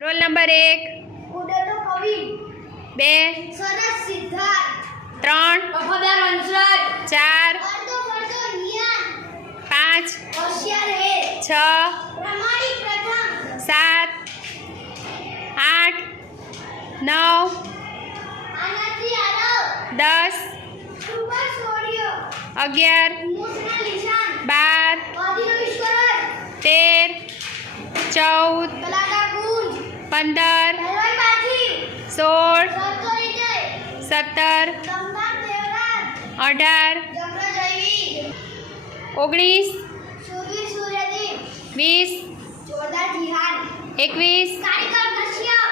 roll number 1 ઉડતો કવિ 2 સરસ સિદ્ધાર્થ 3 વફાદાર વંશરાજ 4 અર્ધો ફરતો હિયાન 5 હોશિયાર હે 6 પ્રમાણિક પ્રથમ 7 8 9 આનાથી આરવ 10 સુપર સોડિયો 11 મૂસના નિશાન 12 વાદીનો વિશ્વરાજ 13 14 તલાટા ગુંજ 15 હલવાઈ પાછી 16 સરતો વિજય 17 તમતામ દેવરાજ 18 જગ્ર જયવીર 19 શૂરવીર સૂર્યદીપ 20 જોરદાર જીહાન 21 કારીગર કશ્યપ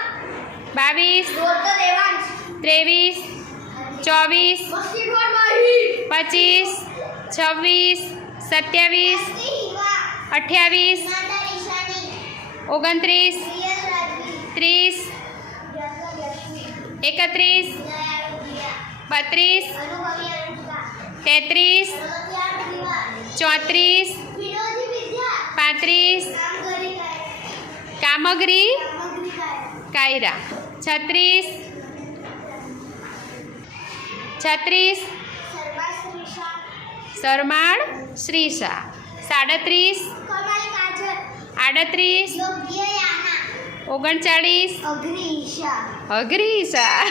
22 દોડતો દેવાંશ 23 24 મસ્તીખોર માહી 25 26 27 હિવા 28 નાના નિશાની 29 પ્રિય રાજવી 30 જગ્ર યશ્વી 31 દયાળુ દિયા 32 અનુભવી અનુષ્કા 33 પ્રગત્યાર દિવા 34 વિનોદી વિદ્યા 35 કામગરી કાય કામગરી કામગરી કાય કાયરા 36 36 સર્વા શ્રીશા સરમાળ શ્રી શાહ 37 કમાલ કાજલ 38 યોગ્ય યાના 39 અગ્નિ ઈશા અઘરી શાહ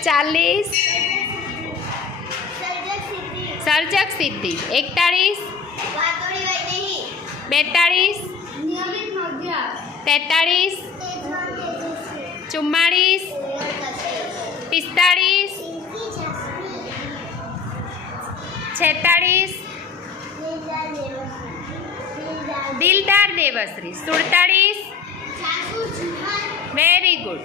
40 સર્જક સિદ્ધિ સર્જક સિદ્ધિ 41 વાતોડી વૈદેહી 42 નિયમિત નવ્ય 43 તેજવાન તેજસ્વી 44 45 46 દિલદાર દેવશ્રી 47 વેરી ગુડ